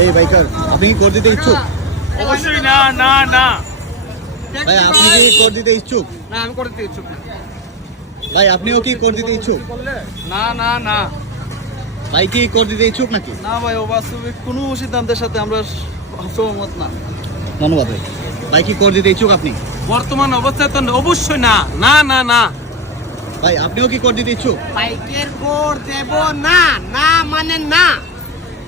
এই বাইকার, আপনি কি কর দিতে ইচ্ছুক? অবশ্যই না না না ভাই আপনি কি কর দিতে ইচ্ছুক? না, আমি করতে ইচ্ছুক না। ভাই আপনিও কি কর দিতে ইচ্ছুক? না না না ভাই কি কর দিতে ইচ্ছুক নাকি? না ভাই, অবাস্তবিক কোনো সিদ্ধান্তের সাথে আমরা সহমত না। ধন্যবাদ ভাই। ভাই কি কর দিতে ইচ্ছুক আপনি? বর্তমান অবস্থায় তো অবশ্যই না না না না। ভাই আপনিও কি কর দিতে ইচ্ছুক? বাইকের কর দেব না, না মানে না।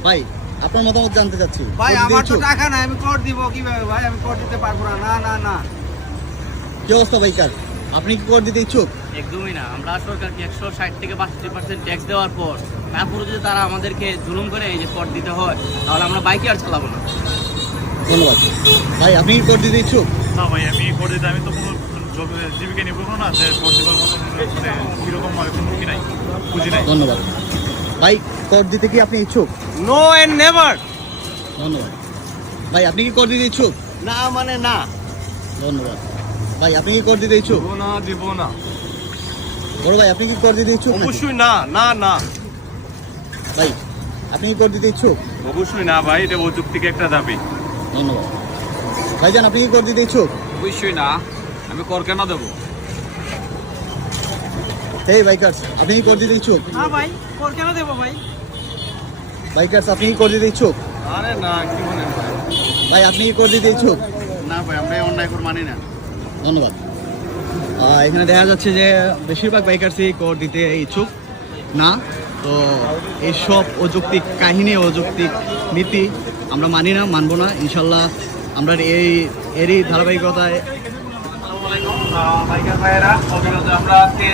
ভাই আপনার মতামত জানতে চাচ্ছি। ভাই কর দিতে আমার তো ইচ্ছুক? টাকা নাই, আমি কর দিব কিভাবে ভাই? আমি কর দিতে পারবো না না না না। কি অবস্থা বাইকার, আপনি কি কর দিতে ইচ্ছুক? একদমই না। আমরা সরকারকে 160 থেকে 62% ট্যাক্স দেওয়ার পর তারপরে যদি তারা আমাদেরকে জুলুম করে এই যে কর দিতে হয়, তাহলে আমরা বাইকে আর চালাবো না। ধন্যবাদ। ভাই আপনি কি কর দিতে ইচ্ছুক? না ভাই, আমি করে দিতে আমি তো কোনো জীবিকা নির্ভর না যে করে দেওয়ার মতো মানে কীরকম হয় কোনো কি নাই, বুঝি নাই। ধন্যবাদ। ভাই কর দিতে কি আপনি ইচ্ছুক? No and never. ধন্যবাদ। ভাই আপনি কি কর দিতে ইচ্ছুক? না মানে না। ধন্যবাদ। ভাই আপনি কি কর দিতে ইচ্ছুক? দেবো না, দেবো না। বড় ভাই আপনি কি কর দিতে ইচ্ছুক নাকি? অবশ্যই না না না। ভাই আপনি কি কর দিতে ইচ্ছুক? অবশ্যই না ভাই, এটা অযৌক্তিক একটা দাবি। ধন্যবাদ। ভাইজান আপনি কি কর দিতে ইচ্ছুক? অবশ্যই না। আমি কর কেন দেবো? হেই বাইকার্স, আপনি কি কর দিতে ইচ্ছুক? হ্যাঁ ভাই, কর কেন দেব ভাই? বাইকার্স আপনি কি কর দিতে ইচ্ছুক? আরে না, কি মনে হয়? ভাই আপনি কি কর দিতে ইচ্ছুক? না ভাই, আমরা এই অন্যায় কর মানি না। ধন্যবাদ। এখানে দেখা যাচ্ছে যে বেশিরভাগ বাইকার্সই কর দিতে ইচ্ছুক না। তো এইসব অযৌক্তিক কাহিনী, অযৌক্তিক নীতি আমরা মানি না, মানবো না ইনশাল্লাহ। আমরা এরই ধারাবাহিকতায় বাইকার ভাইয়েরা, হবিগঞ্জে আমরা আজকে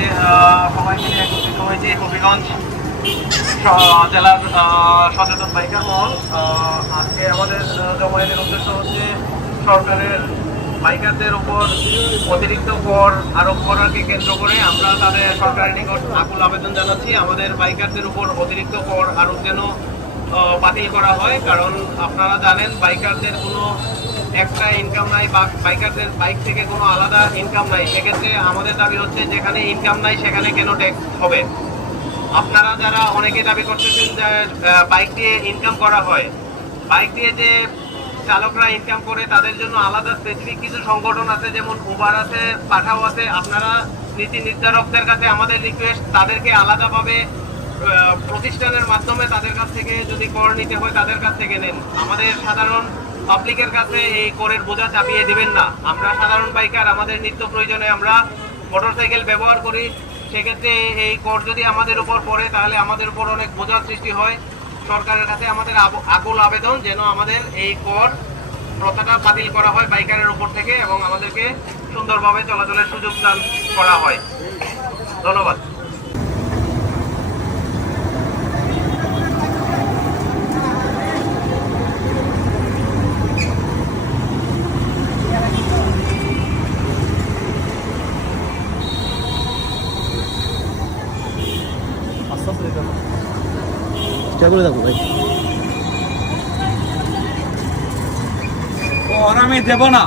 সবাই মিলে একত্রিত হয়েছি। হবিগঞ্জ জেলার সচেতন বাইকার মহল। আজকে আমাদের জমায়েতের উদ্দেশ্য হচ্ছে সরকারের বাইকারদের উপর অতিরিক্ত কর আরোপ করাকে কেন্দ্র করে আমরা তাদের সরকারের নিকট আকুল আবেদন জানাচ্ছি। আমাদের বাইকারদের উপর অতিরিক্ত কর আরোপ যেন বাতিল করা হয়, কারণ আপনারা জানেন বাইকারদের কোনো এক্সট্রা ইনকাম নাই বা বাইকারদের বাইক থেকে কোনো আলাদা ইনকাম নাই। সেক্ষেত্রে আমাদের দাবি হচ্ছে যেখানে ইনকাম নাই সেখানে কেন ট্যাক্স হবে? আপনারা যারা অনেকে দাবি করতেছেন যে বাইক দিয়ে ইনকাম করা হয়, বাইক দিয়ে যে চালকরা ইনকাম করে তাদের জন্য আলাদা স্পেসিফিক কিছু সংগঠন আছে, যেমন উবার আছে, পাঠাও আছে। আপনারা নীতি নির্ধারকদের কাছে আমাদের রিকোয়েস্ট, তাদেরকে আলাদাভাবে প্রতিষ্ঠানের মাধ্যমে তাদের কাছ থেকে যদি কর নিতে হয় তাদের কাছ থেকে নেন। আমাদের সাধারণ পাবলিকের কাছে এই করের বোঝা চাপিয়ে দিবেন না। আমরা সাধারণ বাইকার, আমাদের নিত্য প্রয়োজনে আমরা মোটরসাইকেল ব্যবহার করি। সেক্ষেত্রে এই কর যদি আমাদের উপর পড়ে তাহলে আমাদের উপর অনেক বোঝার সৃষ্টি হয়। সরকারের কাছে আমাদের আকুল আবেদন যেন আমাদের এই কর প্রথাটা বাতিল করা হয় বাইকারের উপর থেকে এবং আমাদেরকে সুন্দরভাবে চলাচলের সুযোগ দান করা হয়। ধন্যবাদ। চেষ্টা করে দেখো ভাই। কর আমি দেব না।